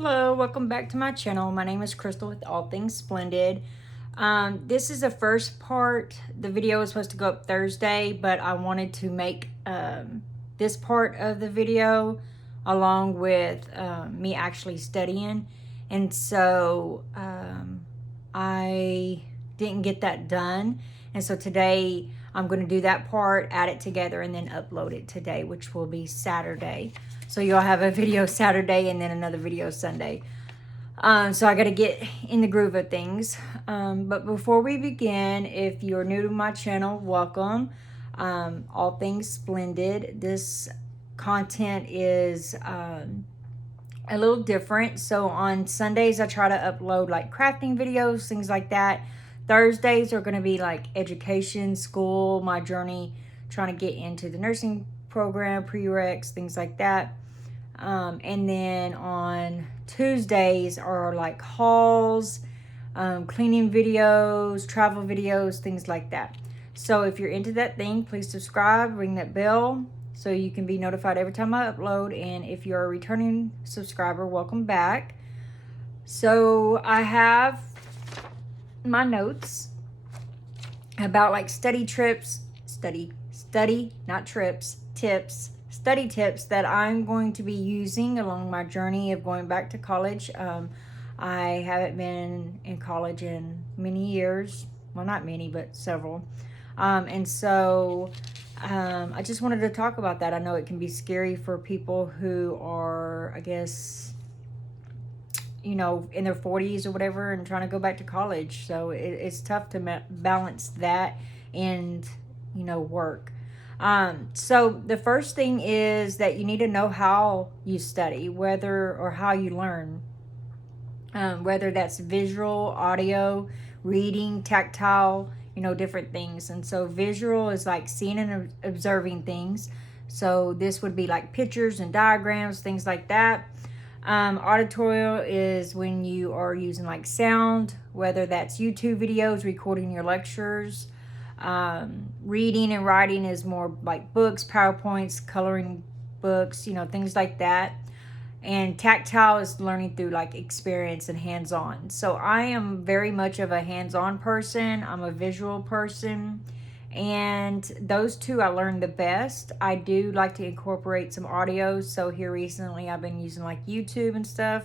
Hello, welcome back to my channel. My name is Krystal with All Things Splendid. This is the first part. The video was supposed to go up Thursday, but I wanted to make this part of the video along with me actually studying. And so I didn't get that done. And so today I'm going to do that part, add it together, and then upload it today, which will be Saturday. So you'll have a video Saturday and then another video Sunday. So I got to get in the groove of things. But before we begin, if you're new to my channel, welcome. All Things Splendid. This content is a little different. So on Sundays, I try to upload like crafting videos, things like that. Thursdays are going to be like education, school, my journey, trying to get into the nursing program, prereqs, things like that. And then on Tuesdays are like hauls, cleaning videos, travel videos, things like that. So if you're into that thing, please subscribe, ring that bell so you can be notified every time I upload. And if you're a returning subscriber, welcome back. So I have my notes about like study tips that I'm going to be using along my journey of going back to college. I haven't been in college in many years. Well, not many, but several. And so I just wanted to talk about that. I know it can be scary for people who are, I guess, you know, in their 40s or whatever and trying to go back to college. So it's tough to balance that and, you know, work. So the first thing is that you need to know how you study, or how you learn, whether that's visual, audio, reading, tactile, you know, different things. And so visual is like seeing and observing things. So this would be like pictures and diagrams, things like that. Auditory is when you are using like sound, whether that's YouTube videos, recording your lectures. Reading and writing is more like books, PowerPoints, coloring books, you know, things like that. And tactile is learning through like experience and hands-on. So I am very much of a hands-on person. I'm a visual person. And those two I learned the best. I do like to incorporate some audio. So here recently I've been using like YouTube and stuff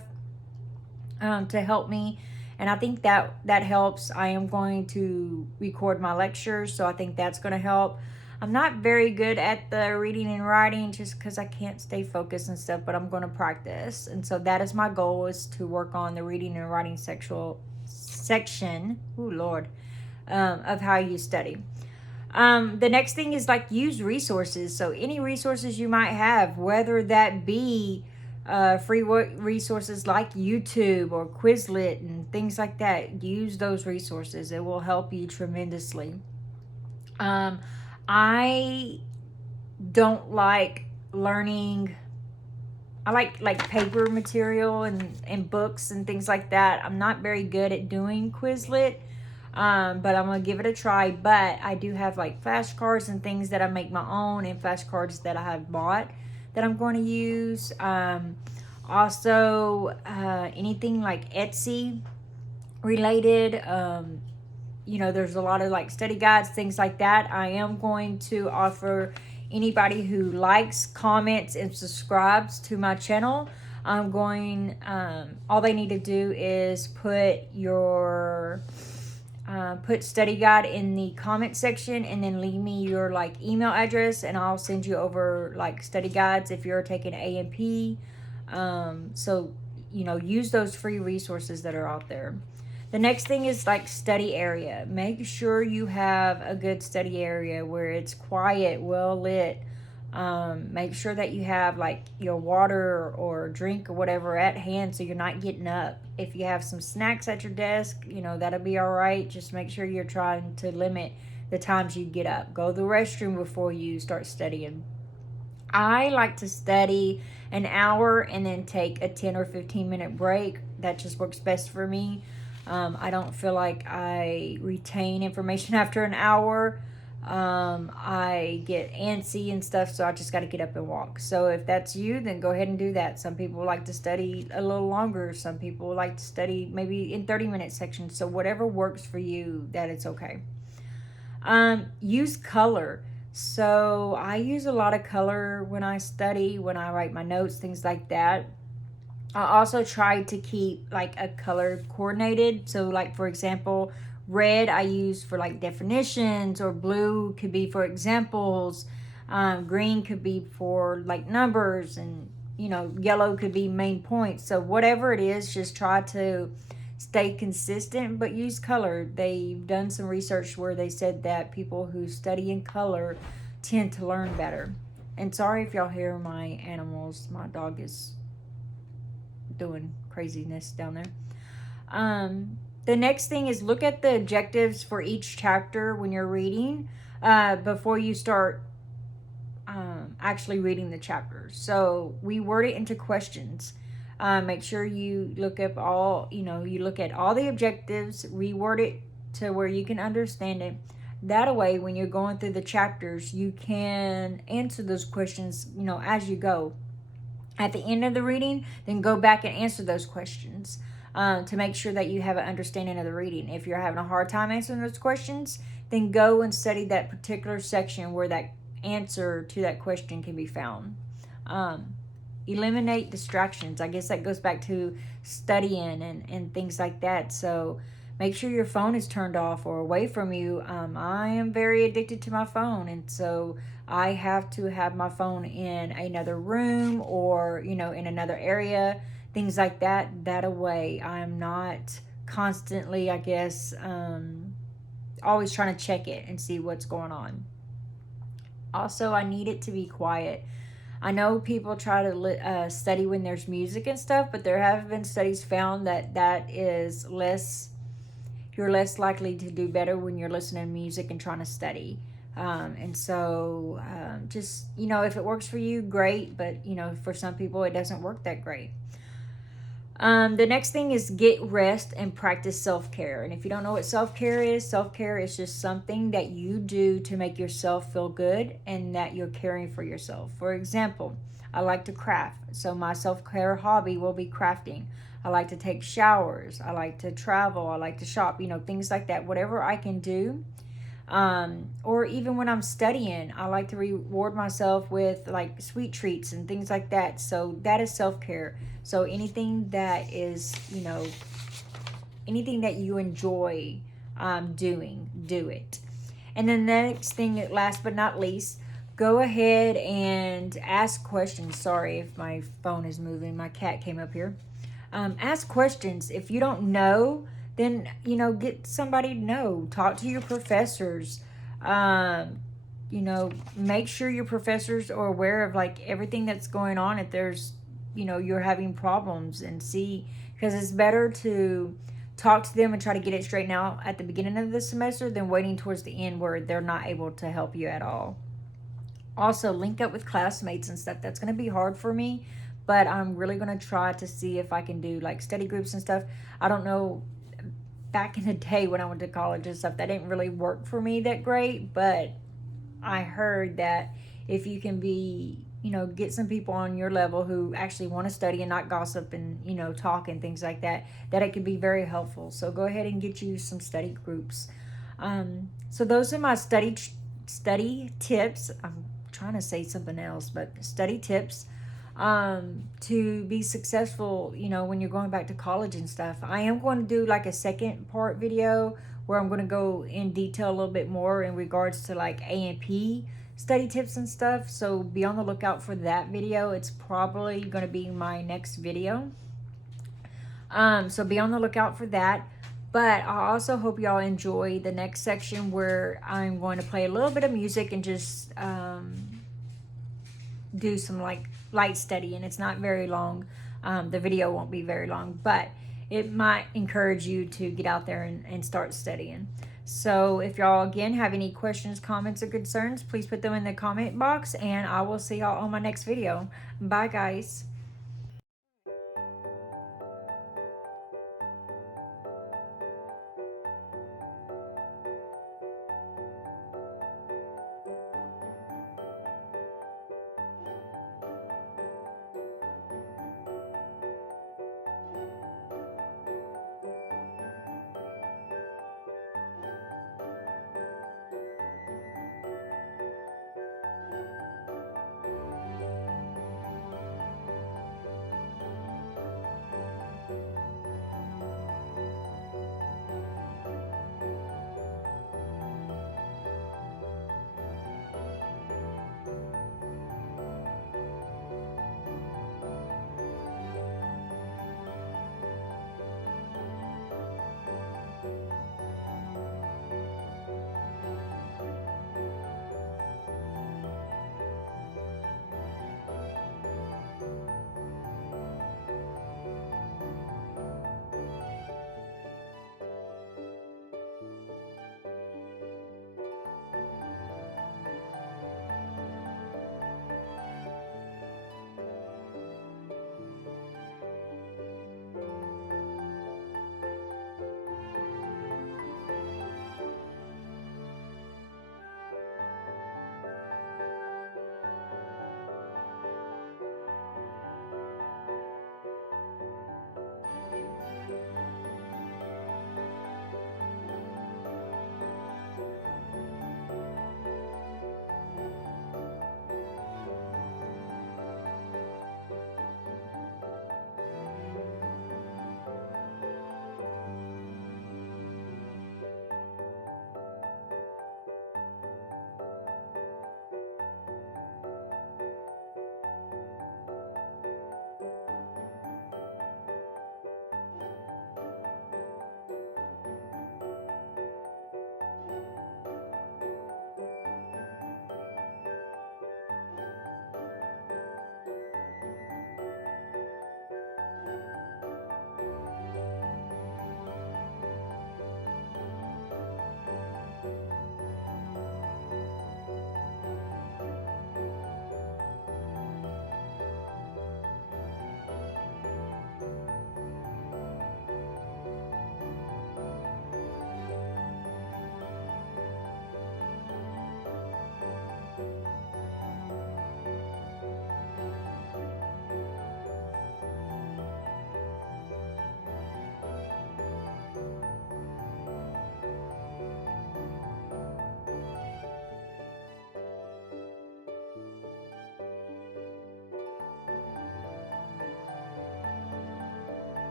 to help me. And I think that helps. I am going to record my lectures, so I think that's going to help. I'm not very good at the reading and writing just because I can't stay focused and stuff, but I'm going to practice. And so that is my goal, is to work on the reading and writing section, of how you study. The next thing is like use resources. So any resources you might have, whether that be free resources like YouTube or Quizlet and things like that, use those resources. It will help you tremendously. I don't like learning. I like paper material and books and things like that. I'm not very good at doing Quizlet. But I'm going to give it a try. But I do have like flashcards and things that I make my own, and flashcards that I have bought that I'm going to use. Also, anything like Etsy related, you know, there's a lot of like study guides, things like that. I am going to offer anybody who likes, comments, and subscribes to my channel. I'm going, all they need to do is put study guide in the comment section and then leave me your like email address, and I'll send you over like study guides if you're taking A&P. So, you know, use those free resources that are out there. The next thing is like study area. Make sure you have a good study area where it's quiet, well lit. Make sure that you have like your water or drink or whatever at hand so you're not getting up. If you have some snacks at your desk, you know, that'll be all right. Just make sure you're trying to limit the times you get up. Go to the restroom before you start studying. I like to study an hour and then take a 10 or 15 minute break. That just works best for me. I don't feel like I retain information after an hour. I get antsy and stuff, so I just got to get up and walk. So if that's you, then go ahead and do that. Some people like to study a little longer. Some people like to study maybe in 30-minute sections. So whatever works for you, that it's okay. Use color. So I use a lot of color when I study, when I write my notes, things like that. I also try to keep like a color coordinated. So, like for example, red I use for like definitions, or blue could be for examples. Green could be for like numbers, and yellow could be main points. So whatever it is, just try to stay consistent, but use color. They've done some research where they said that people who study in color tend to learn better. And sorry if y'all hear my animals. My dog is doing craziness down there. The next thing is look at the objectives for each chapter when you're reading before you start actually reading the chapters. So we word it into questions. Make sure you look up all, you look at all the objectives, reword it to where you can understand it. That way, when you're going through the chapters, you can answer those questions, as you go. At the end of the reading, then go back and answer those questions to make sure that you have an understanding of the reading. If you're having a hard time answering those questions, then go and study that particular section where that answer to that question can be found. Eliminate distractions. I guess that goes back to studying and things like that. So make sure your phone is turned off or away from you. I am very addicted to my phone, and so I have to have my phone in another room, or in another area, things like that. That way I'm not constantly, I guess, always trying to check it and see what's going on. Also, I need it to be quiet. I know people try to study when there's music and stuff, but there have been studies found that is less. You're less likely to do better when you're listening to music and trying to study. And so, just if it works for you, great. But for some people, it doesn't work that great. The next thing is get rest and practice self-care. And if you don't know what self-care is just something that you do to make yourself feel good and that you're caring for yourself. For example, I like to craft, so my self-care hobby will be crafting. I like to take showers. I like to travel. I like to shop, things like that. Whatever I can do. Or even when I'm studying, I like to reward myself with like sweet treats and things like that. So that is self-care. So anything that is, anything that you enjoy doing, do it. And then the next thing, last but not least, go ahead and ask questions. Sorry if my phone is moving. My cat came up here. Ask questions. If you don't know, then get somebody to know. Talk to your professors. Make sure your professors are aware of like everything that's going on. If there's you're having problems, and see, because it's better to talk to them and try to get it straightened out at the beginning of the semester than waiting towards the end where they're not able to help you at all. Also, link up with classmates and stuff. That's going to be hard for me, but I'm really going to try to see if I can do like study groups and stuff. I don't know, back in the day when I went to college and stuff, that didn't really work for me that great, but I heard that if you can be, get some people on your level who actually want to study and not gossip and, talk and things like that, that it can be very helpful. So go ahead and get you some study groups. So those are my study tips. I'm trying to say something else, but study tips to be successful, when you're going back to college and stuff. I am going to do like a second part video where I'm going to go in detail a little bit more in regards to like A&P study tips and stuff. So be on the lookout for that video. It's probably going to be my next video. So be on the lookout for that. But I also hope y'all enjoy the next section where I'm going to play a little bit of music and just do some like light study, and it's not very long. The video won't be very long, but it might encourage you to get out there and start studying. So if y'all again have any questions, comments, or concerns, please put them in the comment box, and I will see y'all on my next video. Bye guys.